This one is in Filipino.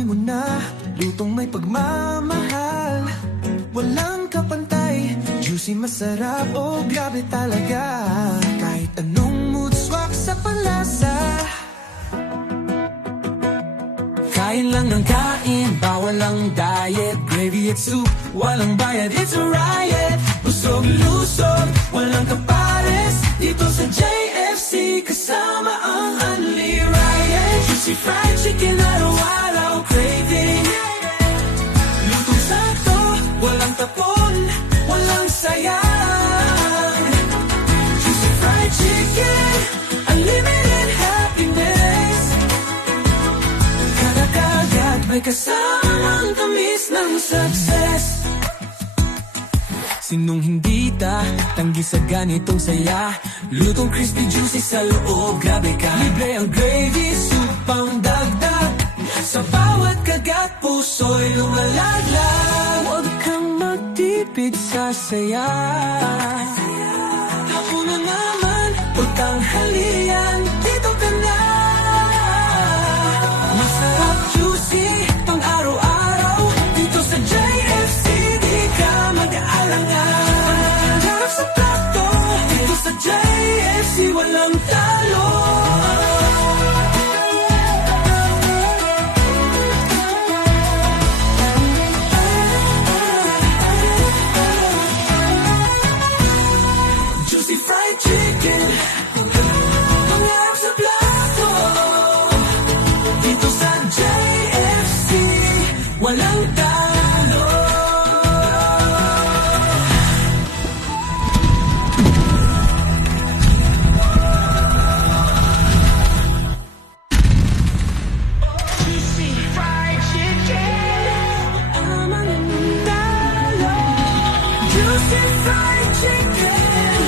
Amoy mo na, lutong may pagmamahal. Walang kapantay, juicy, masarap, oh grabe talaga. Kahit anong mood, swak sa panlasa. Kain lang ng kain, bawal ang diet. Gravy at soup, walang bayad, it's a riot. Busog lusog, walang kapares. Dito sa JFC, kasama ang Unli Riot. Juicy fried chicken, araw-araw craving. Lutong sakto, walang tapon, walang sayang. Juicy fried chicken, unlimited happiness. Kada kagat may kasamang tamis ng success. Sinong hindi tanggi sa ganitong saya? Lutong crispy, juicy sa loob, grabe ka. Libre ang gravy, soup pang dagdag. Sa bawat kagat, puso'y lumalaglag. Huwag kang magtipid sa saya. Hapunan naman o tanghalian, dito ka na. Masarap, juicy, pang araw-araw. Dito sa JFC, di ka mag-aalangan. Harap sa plato, dito sa JFC, walang talo. Juicy fried chicken, pangarap sa plato. Dito sa JFC, walang talo. Juicy fried chicken, ang talo. Juicy fried chicken.